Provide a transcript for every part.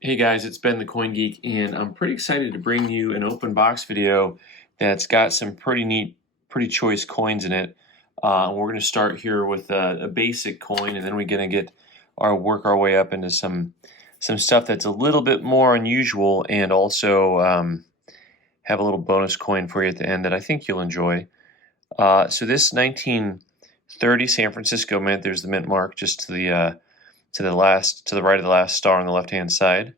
Hey guys, it's Ben the Coin Geek, and I'm pretty excited to bring you an open box video that's got some pretty neat, pretty choice coins in it. We're going to start here with a basic coin, and then we're going to work our way up into some stuff that's a little bit more unusual, and also have a little bonus coin for you at the end that I think you'll enjoy. So this 1930 San Francisco mint, there's the mint mark just to the right of the last star on the left-hand side.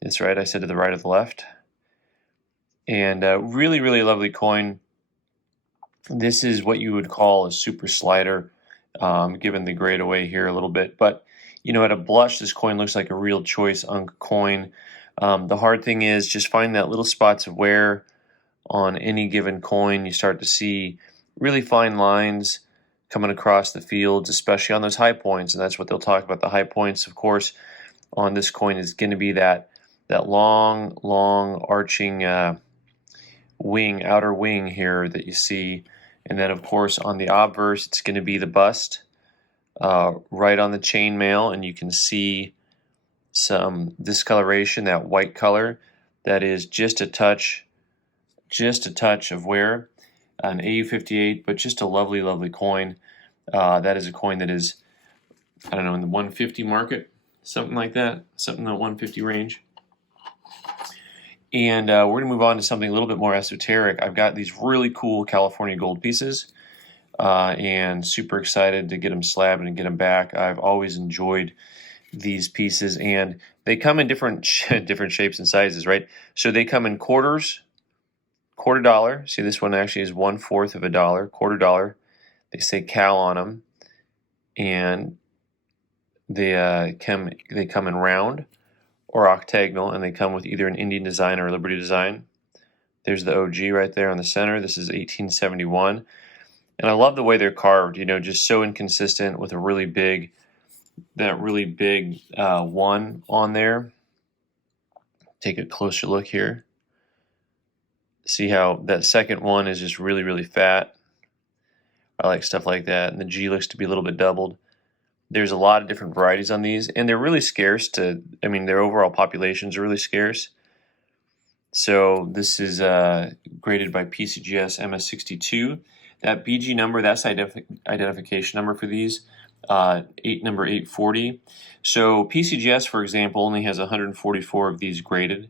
That's right, I said to the right of the left. And really, really lovely coin. This is what you would call a super slider, given the grade away here a little bit. But, you know, at a blush, this coin looks like a real choice unk coin. The hard thing is just find that little spots of wear on any given coin. You start to see really fine lines coming across the fields, especially on those high points. And that's what they'll talk about. The high points, of course, on this coin is going to be that long arching outer wing here that you see. And then, of course, on the obverse, it's going to be the bust right on the chainmail, and you can see some discoloration, that white color. That is just a touch of wear. An AU58, but just a lovely, lovely coin. That is a coin that is, I don't know, in the 150 market, something like that, something in the 150 range. And we're going to move on to something a little bit more esoteric. I've got these really cool California gold pieces, and super excited to get them slabbed and get them back. I've always enjoyed these pieces, and they come in different shapes and sizes, right? So they come in quarters, quarter dollar. See, this one actually is 1/4 of a dollar, quarter dollar. They say Cal on them, and they come in round or octagonal, and they come with either an Indian design or a Liberty design. There's the OG right there on the center. This is 1871. And I love the way they're carved, you know, just so inconsistent with a really big, one on there. Take a closer look here. See how that second one is just really, really fat. I like stuff like that. And the G looks to be a little bit doubled. There's a lot of different varieties on these, and they're really scarce their overall populations are really scarce. So this is graded by PCGS MS62. That BG number, that's identification number for these, number 840. So PCGS, for example, only has 144 of these graded.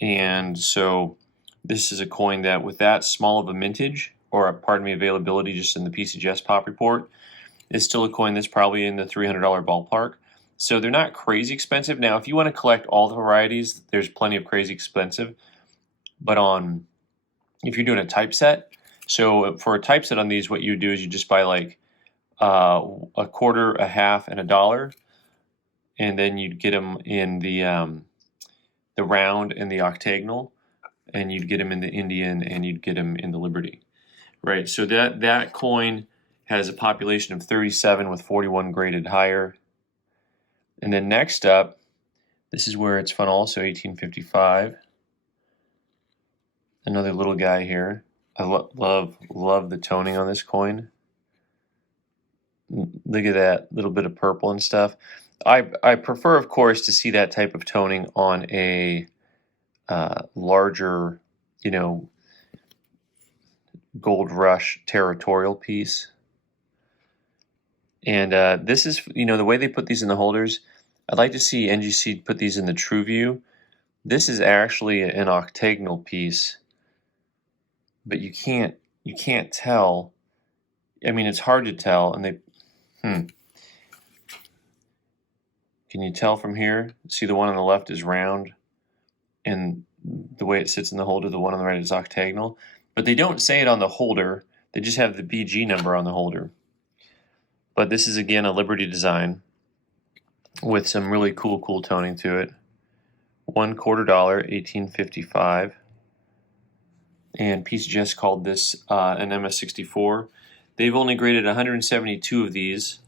And so this is a coin that with that small of a mintage, or pardon me, availability just in the PCGS pop report, is still a coin that's probably in the $300 ballpark. So they're not crazy expensive. Now, if you want to collect all the varieties, there's plenty of crazy expensive. But if you're doing a typeset, so for a typeset on these, what you do is you just buy like a quarter, a half, and a dollar, and then you'd get them in the round and the octagonal, and you'd get them in the Indian, and you'd get them in the Liberty, right? So that coin has a population of 37 with 41 graded higher. And then next up, this is where it's fun also, 1855. Another little guy here. I love the toning on this coin. Look at that little bit of purple and stuff. I prefer, of course, to see that type of toning on a larger, you know, gold rush territorial piece. And this is, you know, the way they put these in the holders. I'd like to see NGC put these in the True View. This is actually an octagonal piece, but you can't tell. I mean, it's hard to tell, and can you tell from here? See, the one on the left is round, and the way it sits in the holder, the one on the right is octagonal. But they don't say it on the holder. They just have the BG number on the holder. But this is, again, a Liberty design with some really cool toning to it. $1/4, 1855. And PCGS called this an MS64. They've only graded 172 of these,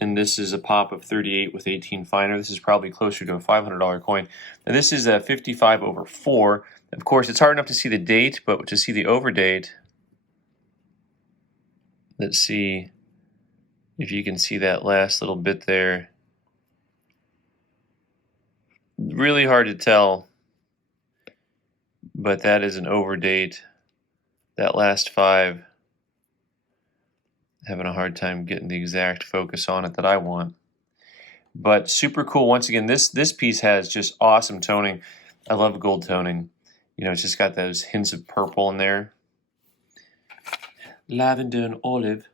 and this is a pop of 38 with 18 finer. This is probably closer to a $500 coin. Now this is a 55/4. Of course, it's hard enough to see the date, but to see the over date, let's see if you can see that last little bit there. Really hard to tell, but that is an overdate. That last 5, having a hard time getting the exact focus on it that I want. But super cool. Once again, this piece has just awesome toning. I love gold toning. You know, it's just got those hints of purple in there. Lavender and olive.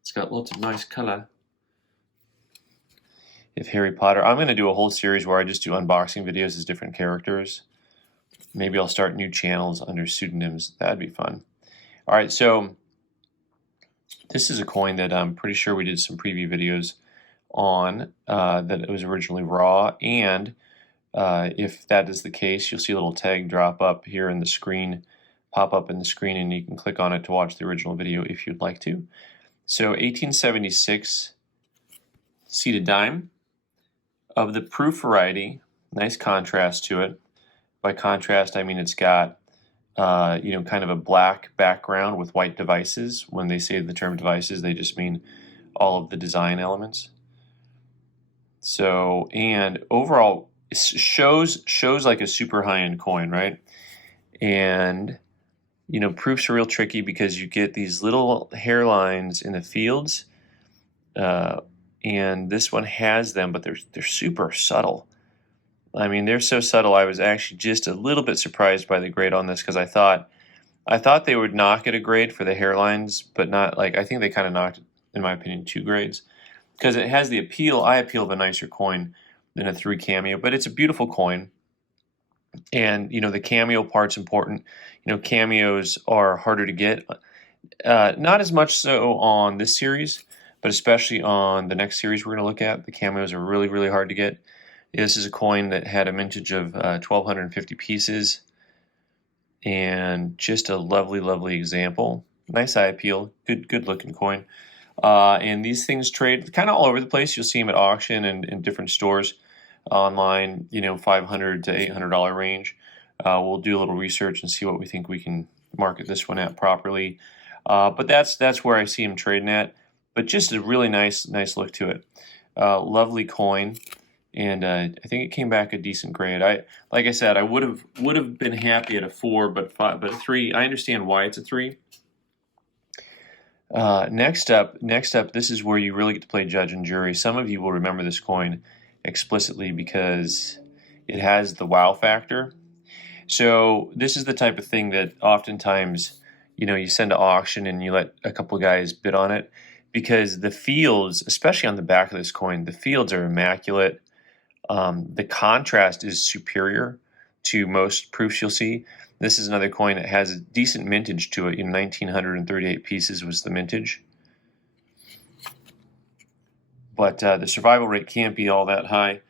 It's got lots of nice color. If Harry Potter, I'm going to do a whole series where I just do unboxing videos as different characters. Maybe I'll start new channels under pseudonyms. That'd be fun. All right, so this is a coin that I'm pretty sure we did some preview videos on, that it was originally raw, and if that is the case, you'll see a little tag drop up here in the screen, pop up in the screen, and you can click on it to watch the original video if you'd like to. So 1876 seated dime of the proof variety, nice contrast to it. By contrast, I mean it's got you know, kind of a black background with white devices. When they say the term devices, they just mean all of the design elements. So, and overall, it shows like a super high-end coin, right? And you know, proofs are real tricky because you get these little hairlines in the fields, and this one has them, but they're super subtle. I mean, they're so subtle. I was actually just a little bit surprised by the grade on this because I thought they would knock it a grade for the hairlines, but not like, I think they kind of knocked it, in my opinion, 2 grades because it has the eye appeal of a nicer coin than a 3 cameo, but it's a beautiful coin. And you know, the cameo part's important. You know, cameos are harder to get, not as much so on this series, but especially on the next series we're going to look at. The cameos are really, really hard to get. This is a coin that had a mintage of 1,250 pieces, and just a lovely, lovely example. Nice eye appeal, good looking coin. And these things trade kind of all over the place. You'll see them at auction and in different stores online, you know, $500 to $800 range. We'll do a little research and see what we think we can market this one at properly. But that's where I see them trading at. But just a really nice look to it. Lovely coin. And I think it came back a decent grade. Like I said, I would have been happy at a 4, but a 3. I understand why it's a 3. Next up, this is where you really get to play judge and jury. Some of you will remember this coin explicitly because it has the wow factor. So this is the type of thing that oftentimes, you know, you send to auction and you let a couple guys bid on it because the fields, especially on the back of this coin, the fields are immaculate. The contrast is superior to most proofs you'll see. This is another coin that has a decent mintage to it. In 1,938 pieces was the mintage. But the survival rate can't be all that high.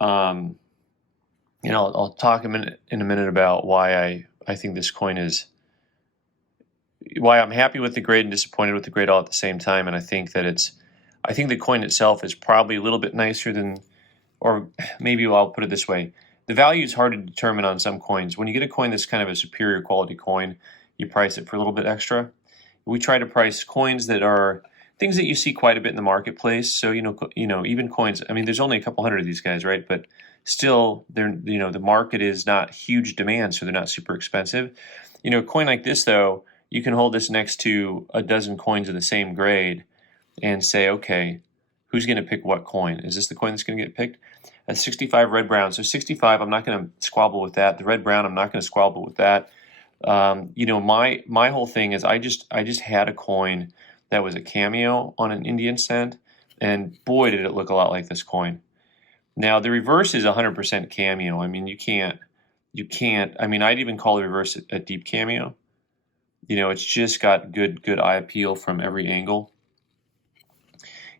You know, I'll talk in a minute about why I think this coin is, why I'm happy with the grade and disappointed with the grade all at the same time. And I think that I think the coin itself is probably a little bit nicer than, or maybe I'll put it this way. The value is hard to determine on some coins. When you get a coin that's kind of a superior quality coin, you price it for a little bit extra. We try to price coins that are things that you see quite a bit in the marketplace. So, you know, even coins, I mean, there's only a couple hundred of these guys, right? But still, you know, the market is not huge demand, so they're not super expensive. You know, a coin like this, though, you can hold this next to a dozen coins of the same grade and say, okay, who's going to pick what coin? Is this the coin that's going to get picked? A 65 red brown. So 65, I'm not going to squabble with that. The red brown, I'm not going to squabble with that. You know, my whole thing is I just had a coin that was a cameo on an Indian cent, and boy, did it look a lot like this coin. Now the reverse is 100% cameo. I mean, you can't. I mean, I'd even call the reverse a deep cameo. You know, it's just got good eye appeal from every angle.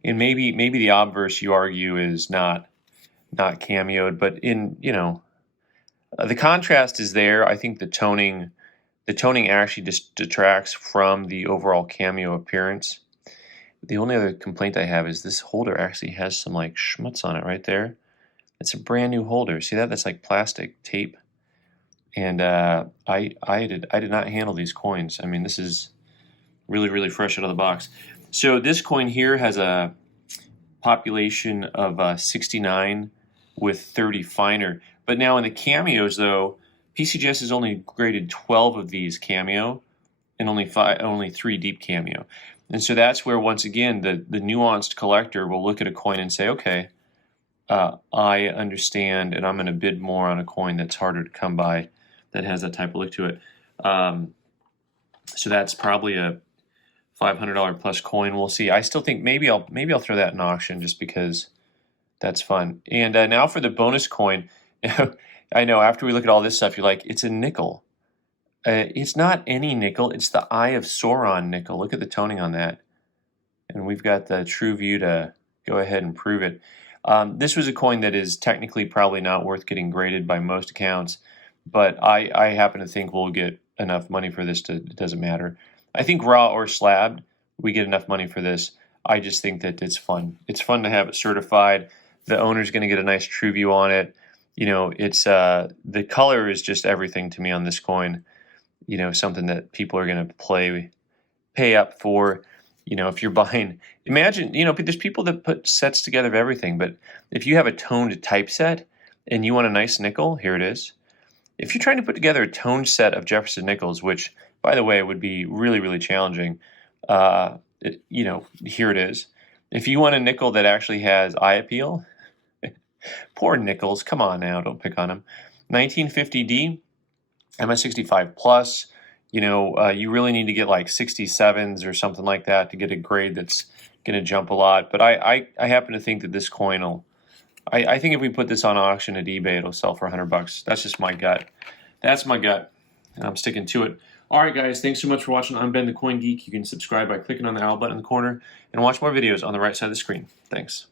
And maybe the obverse, you argue, is not cameoed, but you know, the contrast is there. I think the toning actually just detracts from the overall cameo appearance. The only other complaint I have is this holder actually has some like schmutz on it right there. It's a brand new holder. See that? That's like plastic tape. And I did not handle these coins. I mean, this is really fresh out of the box. So this coin here has a population of 69 with 30 finer. But now in the cameos, though, PCGS has only graded 12 of these cameo and only 3 deep cameo. And so that's where, once again, the nuanced collector will look at a coin and say, okay, I understand, and I'm going to bid more on a coin that's harder to come by, that has that type of look to it. So that's probably a $500 plus coin. We'll see. I still think maybe I'll throw that in auction just because that's fun. And now for the bonus coin. I know after we look at all this stuff, you're like, it's a nickel. It's not any nickel. It's the Eye of Sauron nickel. Look at the toning on that. And we've got the true view to go ahead and prove it. This was a coin that is technically probably not worth getting graded by most accounts, but I happen to think we'll get enough money for this it doesn't matter. I think raw or slabbed, we get enough money for this. I just think that it's fun. It's fun to have it certified. The owner's going to get a nice true view on it. You know, it's the color is just everything to me on this coin. You know, something that people are going to pay up for. You know, if you're buying, imagine, you know, there's people that put sets together of everything, but if you have a toned typeset and you want a nice nickel, here it is. If you're trying to put together a toned set of Jefferson nickels, which, by the way, would be really, really challenging, you know, here it is. If you want a nickel that actually has eye appeal, poor nickels, come on now, don't pick on them. 1950D, MS65 plus. You know, you really need to get like 67s or something like that to get a grade that's going to jump a lot. But I happen to think that this coin will, I think if we put this on auction at eBay, it'll sell for $100. That's just my gut. That's my gut, and I'm sticking to it. All right, guys, thanks so much for watching. I'm Ben the Coin Geek. You can subscribe by clicking on the owl button in the corner and watch more videos on the right side of the screen. Thanks.